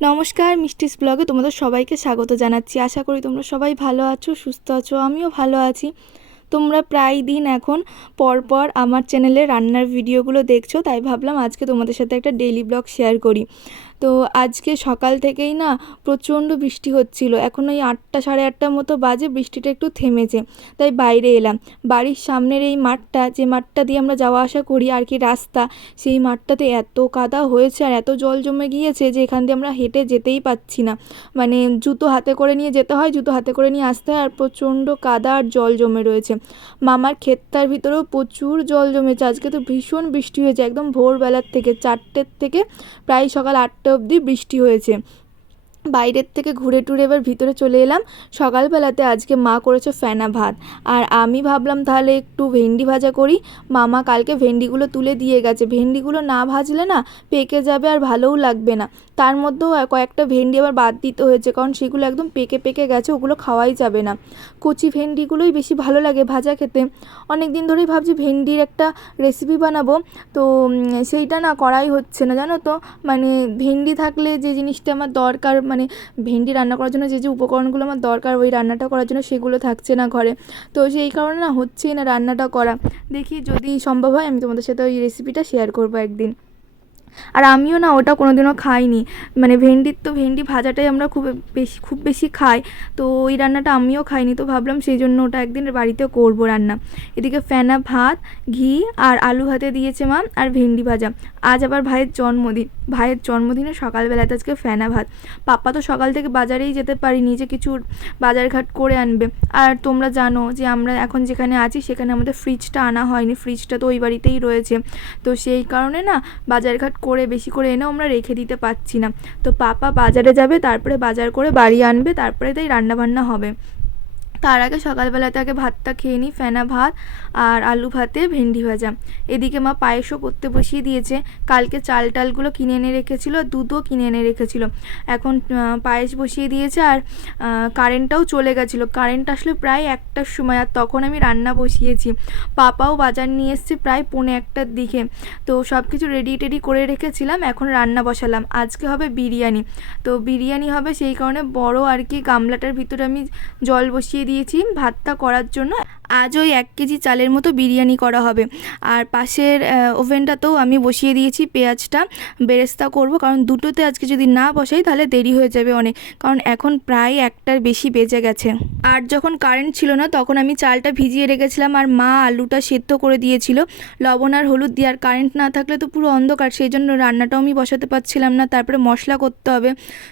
নমস্কার, মিষ্টিস ব্লগে তোমাদের সবাইকে স্বাগত জানাচ্ছি। আশা করি তোমরা সবাই ভালো আছো, সুস্থ আছো, আমিও ভালো আছি। তোমরা প্রায় দিন এখন পরপর আমার চ্যানেলে রান্নার ভিডিওগুলো দেখছ, তাই ভাবলাম আজকে তোমাদের সাথে একটা ডেইলি ব্লগ শেয়ার করি। তো আজকে সকাল থেকেই না প্রচণ্ড বৃষ্টি হচ্ছিল। এখন ওই আটটা সাড়ে আটটার মতো বাজে, বৃষ্টিটা একটু থেমেছে। তাই বাইরে এলাম। বাড়ির সামনের এই মাঠটা, যে মাঠটা দিয়ে আমরা যাওয়া আসা করি আর কি রাস্তা, সেই মাঠটাতে এত কাদা হয়েছে আর এত জল জমে গিয়েছে যে এখান দিয়ে আমরা হেঁটে যেতেই পাচ্ছি না। মানে জুতো হাতে করে নিয়ে যেতে হয়, জুতো হাতে করে নিয়ে আসতে হয় আর প্রচণ্ড কাদা আর জল জমে রয়েছে। মামার ক্ষেতটার ভিতরেও প্রচুর জল জমেছে। আজকে তো ভীষণ বৃষ্টি হয়েছে, একদম ভোরবেলার থেকে, চারটের থেকে। প্রায় সকাল আটটা অবধি বৃষ্টি হয়েছে। বাইরের থেকে ঘুরে টুরে এবার ভিতরে চলে এলাম। সকালবেলাতে আজকে মা করেছে ফেনা ভাত। আর আমি ভাবলাম তাহলে একটু ভেন্ডি ভাজা করি। মামা কালকে ভেন্ডিগুলো তুলে দিয়ে গেছে। ভেন্ডিগুলো না ভাজলে না পেকে যাবে আর ভালোও লাগবে না। তার মধ্যেও কয়েকটা ভেন্ডি আবার বাদ দিতে হয়েছে। কারণ সেগুলো একদম পেকে পেকে গেছে, ওগুলো খাওয়াই যাবে না। কচি ভেন্ডিগুলোই বেশি ভালো লাগে ভাজা খেতে। অনেক দিন ধরেই ভাবছি ভেন্ডির একটা রেসিপি বানাবো। তো সেইটা না করাই হচ্ছে না, জানো তো? মানে ভেন্ডি থাকলে যে জিনিসটা আমার দরকার মানে ভেন্ডি রান্না করার জন্য যে যে উপকরণগুলো আমার দরকার ওই রান্নাটা করার জন্য সেগুলো থাকছে না ঘরে। তো সেই কারণে না হচ্ছেই না রান্নাটা করা। দেখি যদি সম্ভব হয় আমি তোমাদের সাথে ওই রেসিপিটা শেয়ার করব একদিন। আর আমিও না ওটা কোনোদিনও খাইনি। মানে ভেন্ডির তো ভেন্ডি ভাজাটাই আমরা খুব বেশি খুব বেশি খাই। তো ওই রান্নাটা আমিও খাইনি, তো ভাবলাম সেই জন্য ওটা একদিন বাড়িতে করব রান্না। এদিকে ফেনা ভাত, ঘি আর আলু ভাতে দিয়েছে মা আর ভেন্ডি ভাজা। আজ আবার ভাইয়ের জন্মদিন, ভাইয়ের জন্মদিনে সকালবেলাতে আজকে ফেনা ভাত। পাপ্পা তো সকাল থেকে বাজারেই যেতে পারিনি যে কিছু বাজারঘাট করে আনবে। আর তোমরা জানো যে আমরা এখন যেখানে আছি সেখানে আমাদের ফ্রিজটা আনা হয়নি। ফ্রিজটা তো ওই বাড়িতেই রয়েছে। তো সেই কারণে না বাজারঘাট করে বেশি করে এনেও আমরা রেখে দিতে পারছি না। তো পাপা বাজারে যাবে, তারপরে বাজার করে বাড়ি আনবে, তারপরে তাই রান্নাবান্না হবে। তার আগে সকালবেলাতে আগে ভাতটা খেয়ে নিই, ফেনা ভাত আর আলু ভাতে ভেন্ডি ভাজা। এদিকে মা পায়েসও করতে বসিয়ে দিয়েছে। কালকে চাল টালগুলো কিনে এনে রেখেছিল, দুধও কিনে এনে রেখেছিল। এখন পায়েস বসিয়ে দিয়েছে আর কারেন্টটাও চলে গেছিল। কারেন্ট আসলে প্রায় একটার সময় আর তখন আমি রান্না বসিয়েছি। পাপাও বাজার নিয়ে এসছে প্রায় পৌনে একটার দিকে। তো সব কিছু রেডি টেডি করে রেখেছিলাম, এখন রান্না বসালাম। আজকে হবে বিরিয়ানি। তো বিরিয়ানি হবে সেই কারণে বড় আর কি গামলাটার ভিতরে আমি জল বসিয়ে দিয়েছি ভাতটা করার জন্য। আজ ওই এক কেজি চালের মতো বিরিয়ানি করা হবে। আর পাশের ওভেনটাতেও আমি বসিয়ে দিয়েছি পেঁয়াজটা। বেরেস্তা করব, কারণ দুটোতে আজকে যদি না বসাই তাহলে দেরি হয়ে যাবে অনেক। কারণ এখন প্রায় একটার বেশি বেজে গেছে। আর যখন কারেন্ট ছিল না, তখন আমি চালটা ভিজিয়ে রেখেছিলাম আর মা আলুটা সেদ্ধ করে দিয়েছিল। লবণ আর হলুদ দিয়ে, আর কারেন্ট না থাকলে তো পুরো অন্ধকার, সেই জন্য রান্নাটাও আমি বসাতে পারছিলাম না। তারপরে মশলা করতে হবে।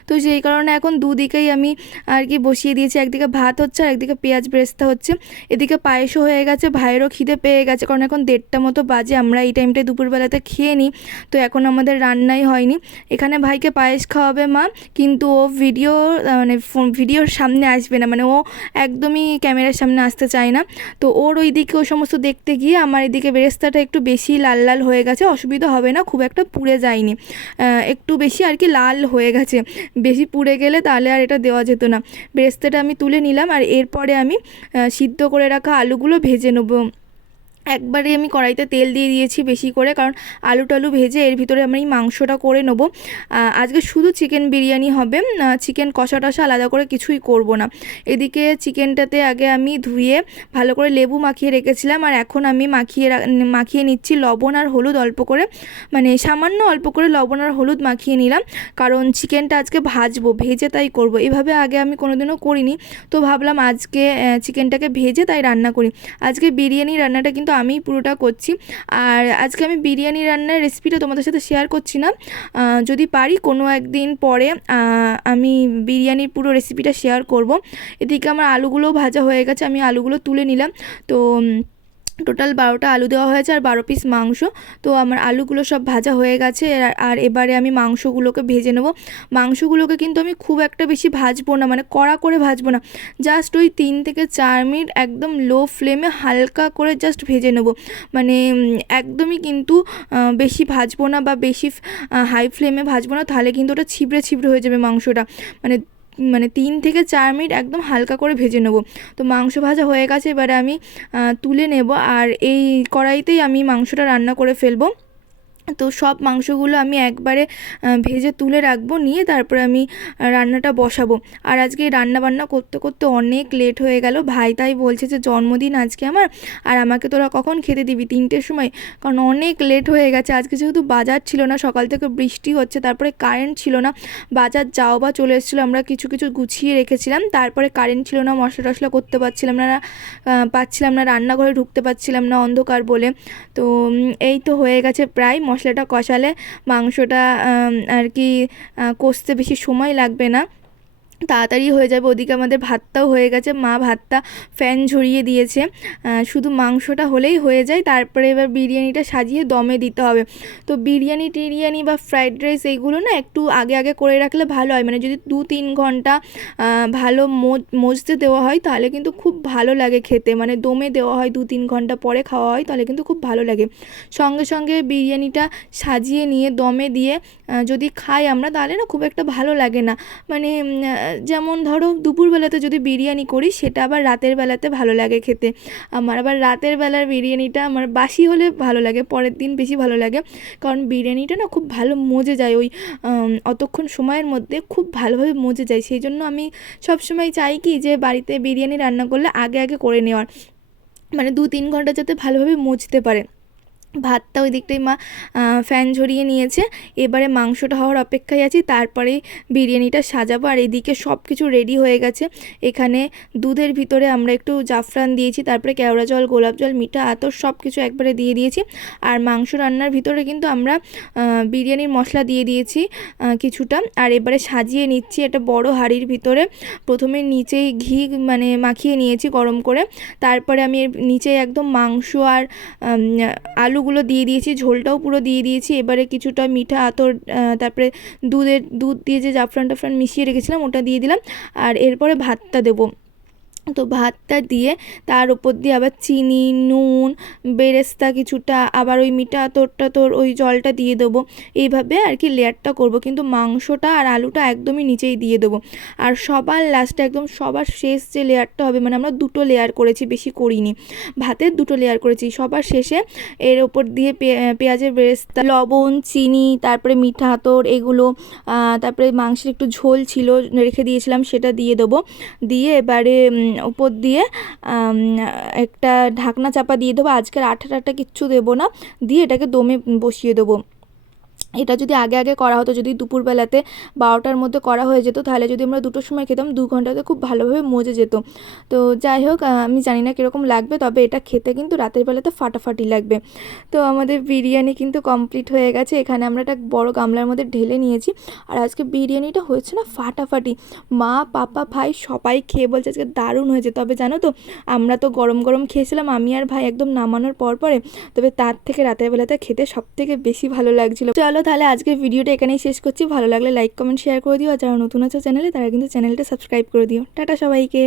তো সেই কারণে এখন দুদিকেই আমি আর কি বসিয়ে দিয়েছি। একদিকে ভাত হচ্ছে আর একদিকে পেঁয়াজ বেরেস্তা হচ্ছে। এদিকে পায়েসও হয়ে গেছে, ভাইয়েরও খিদে পেয়ে গেছে, কারণ এখন দেড়টা মতো বাজে, আমরা এই টাইমটায় দুপুরবেলাতে খেয়ে নিই। তো এখন আমাদের রান্নাই হয়নি। এখানে ভাইকে পায়েস খাওয়াবে মা, কিন্তু ও ভিডিও মানে ভিডিওর সামনে আসবে না মানে ও একদমই ক্যামেরার সামনে আসতে চায় না। তো ওর ওই দিকে ও সমস্ত দেখতে গিয়ে আমার এদিকে বেরেস্তাটা একটু বেশি লাল লাল হয়ে গেছে, অসুবিধা হবে না, খুব একটা পুড়ে যায়নি। একটু বেশি আর কি লাল হয়ে গেছে, বেশি পুড়ে গেলে তাহলে আর এটা দেওয়া যেত না। বেরেস্তাটা আমি তুলে নিলাম, আর এরপরে আমি সিদ্ধ করে রাখা আলুগুলো ভেজে নেব। একবারে আমি কড়াইতে তেল দিয়ে দিয়েছি বেশি করে, কারণ আলু টালু ভেজে এর ভিতরে আমি মাংসটা করে নেব। আজকে শুধু চিকেন বিরিয়ানি হবে চিকেন কষা টষা আলাদা করে কিছুই করব না। এদিকে চিকেনটাতে আগে আমি ধুয়ে ভালো করে লেবু মাখিয়ে রেখেছিলাম, আর এখন আমি মাখিয়ে মাখিয়ে নিচ্ছি লবণ আর হলুদ অল্প করে। মানে সামান্য অল্প করে লবণ আর হলুদ মাখিয়ে নিলাম, কারণ চিকেনটা আজকে ভাজবো, ভেজে তাই করব। এভাবে আগে আমি কোনোদিনও করিনি, তো ভাবলাম আজকে চিকেনটাকে ভেজে তাই রান্না করি। আজকে বিরিয়ানি রান্নাটা কিন্তু আমিই পুরোটা করছি। আর আজকে আমি বিরিয়ানি রান্নার রেসিপিটা তোমাদের সাথে শেয়ার করছি না। যদি পারি কোনো একদিন পরে আমি বিরিয়ানির পুরো রেসিপিটা শেয়ার করব। এদিকে আমার আলুগুলোও ভাজা হয়ে গেছে, আমি আলুগুলো তুলে নিলাম। তো টোটাল বারোটা আলু দেওয়া হয়েছে আর বারো পিস মাংস। তো আমার আলুগুলো সব ভাজা হয়ে গেছে। আর এবারে আমি মাংসগুলোকে ভেজে নেব। মাংসগুলোকে কিন্তু আমি খুব একটা বেশি ভাজবো না মানে কড়া করে ভাজবো না। জাস্ট ওই তিন থেকে চার মিনিট একদম লো ফ্লেমে হালকা করে জাস্ট ভেজে নেব। মানে একদমই কিন্তু বেশি ভাজবো না বা বেশি হাই ফ্লেমে ভাজবো না, তাহলে কিন্তু ওটা ছিবড়ে ছিবড়ে হয়ে যাবে মাংসটা। মানে মানে তিন থেকে চার মিনিট একদম হালকা করে ভেজে নেব। তো মাংস ভাজা হয়ে গেছে, এবারে আমি তুলে নেব। আর এই কড়াইতেই আমি মাংসটা রান্না করে ফেলব। তো সব মাংসগুলো আমি একবারে ভেজে তুলে রাখব, নিয়ে তারপরে আমি রান্নাটা বসাবো। আর আজকে রান্না বান্না করতে করতে অনেক লেট হয়ে গেল। ভাই তাই বলছে যে, জন্মদিন আজকে আমার, আর আমাকে তোরা কখন খেতে দিবি তিনটের সময়? কারণ অনেক লেট হয়ে গেছে। আজকে যেহেতু বাজার ছিল না, সকাল থেকে বৃষ্টি হচ্ছে, তারপরে কারেন্ট ছিল না। বাজার যাও বা চলে এসেছিল, আমরা কিছু কিছু গুছিয়ে রেখেছিলাম। তারপরে কারেন্ট ছিল না, মশলা টশলা করতে পারছিলাম না পাচ্ছিলাম না, রান্নাঘরে ঢুকতে পারছিলাম না অন্ধকার বলে। তো এই তো হয়ে গেছে প্রায়। মশলাটা কষালে মাংসটা আর কি কষতে বেশি সময় লাগবে না। তাড়াতাড়ি হয়ে যাবে। ওদিকে আমাদের ভাতটাও হয়ে গেছে। মা ভাতটা ফ্যান ঝরিয়ে দিয়েছে। শুধু মাংসটা হলেই হয়ে যায়। তারপরে এবার বিরিয়ানিটা সাজিয়ে দমে দিতে হবে। তো বিরিয়ানি, টিরিয়ানি বা ফ্রাইড রাইস এইগুলো না একটু আগে আগে করে রাখলে ভালো হয়। মানে যদি দু তিন ঘণ্টা ভালো মজতে দেওয়া হয়, তাহলে কিন্তু খুব ভালো লাগে খেতে। মানে দমে দেওয়া হয় দু তিন ঘণ্টা পরে খাওয়া হয়, তাহলে কিন্তু খুব ভালো লাগে। সঙ্গে সঙ্গে বিরিয়ানিটা সাজিয়ে নিয়ে দমে দিয়ে যদি খাই আমরা, তাহলে না খুব একটা ভালো লাগে না। মানে যেমন ধরো দুপুরবেলাতে যদি বিরিয়ানি করি, সেটা আবার রাতের বেলাতে ভালো লাগে খেতে। আমার আবার রাতের বেলার বিরিয়ানিটা আমার বাসি হলে ভালো লাগে, পরের দিন বেশি ভালো লাগে। কারণ বিরিয়ানিটা না খুব ভালো মজে যায় ওই অতক্ষণ সময়ের মধ্যে খুব ভালোভাবে মজে যায়। সেই জন্য আমি সবসময় চাই কি যে বাড়িতে বিরিয়ানি রান্না করলে আগে আগে করে নেওয়ার। মানে দু তিন ঘণ্টা যাতে ভালোভাবে মজতে পারে। ভাতটা ওই দিকটাই মা ফ্যান ঝরিয়ে নিয়েছে। এবারে মাংসটা হওয়ার অপেক্ষায় আছি তারপরে বিরিয়ানিটা সাজাবো। আর এদিকে সব কিছু রেডি হয়ে গেছে। এখানে দুধের ভিতরে আমরা একটু জাফরান দিয়েছি তারপরে কেওড়া জল গোলাপ জল মিঠা আতর সব কিছু একবারে দিয়ে দিয়েছি। আর মাংস রান্নার ভিতরে কিন্তু আমরা বিরিয়ানির মশলা দিয়ে দিয়েছি কিছুটা। আর এবারে সাজিয়ে নিচ্ছি একটা বড় হাঁড়ির ভিতরে। প্রথমে নিচেই ঘি মানে মাখিয়ে নিয়েছি গরম করে। তারপরে আমি নিচে একদম মাংস আর উম, আলুগুলো দিয়ে দিয়েছি, ঝোলটাও পুরো দিয়ে দিয়েছি। এবারে কিছুটা মিঠা আতর তারপরে দুধের, দুধ দিয়ে যে জাফরান টাফরান মিশিয়ে রেখেছিলাম, ওটা দিয়ে দিলাম। আর এরপরে ভাতটা দেবো। তো ভাতটা দিয়ে তার উপর দিয়ে আবার চিনি, নুন, বেরেস্তা কিছুটা, আবার ওই মিঠা আতরটা তোর ওই জলটা দিয়ে দেবো। এইভাবে আর কি লেয়ারটা করব। কিন্তু মাংসটা আর আলুটা একদমই নিচেই দিয়ে দেবো। আর সবার লাস্টে একদম সবার শেষ যে লেয়ারটা হবে মানে আমরা দুটো লেয়ার করেছি, বেশি করিনি। ভাতের দুটো লেয়ার করেছি। সবার শেষে এর ওপর দিয়ে পেঁয়াজের বেরেস্তা, লবণ, চিনি, তারপরে মিঠা আতর এগুলো তারপরে মাংসের একটু ঝোল ছিল, রেখে দিয়েছিলাম, সেটা দিয়ে দেবো। দিয়ে এবারে উপর দিয়ে একটা ঢাকনা চাপা দিয়ে দেবো। আজকের আঠাটা টাটা কিচ্ছু দেবো না। দিয়ে এটাকে দমে বসিয়ে দেবো। এটা যদি আগে আগে করা হতো, যদি দুপুরবেলাতে বারোটার মধ্যে করা হয়ে যেত, তাহলে যদি আমরা দুটোর সময় খেতাম, দু ঘন্টাতে খুব ভালোভাবে মজে যেত। তো যাই হোক আমি জানি না কীরকম লাগবে, তবে এটা খেতে কিন্তু রাতের বেলাতে ফাটাফাটি লাগবে। তো আমাদের বিরিয়ানি কিন্তু কমপ্লিট হয়ে গেছে। এখানে আমরা একটা বড় গামলার মধ্যে ঢেলে নিয়েছি। আর আজকে বিরিয়ানিটা হয়েছে না ফাটাফাটি। মা, পাপা, ভাই সবাই খেয়ে বলছে আজকে দারুণ হয়েছে। তবে জানো তো, আমরা তো গরম গরম খেয়েছিলাম, আমি আর ভাই একদম নামানোর পর পরে তবে তার থেকে রাতের বেলাতে খেতে সব থেকে বেশি ভালো লাগছিল। চলো তাহলে আজকের ভিডিওটা এখানেই শেষ করছি। ভালো লাগলে লাইক কমেন্ট শেয়ার করে দিও। আর যারা নতুন আছে চ্যানেলে তারা কিন্তু চ্যানেলটা সাবস্ক্রাইব করে দিও। টাটা সবাইকে।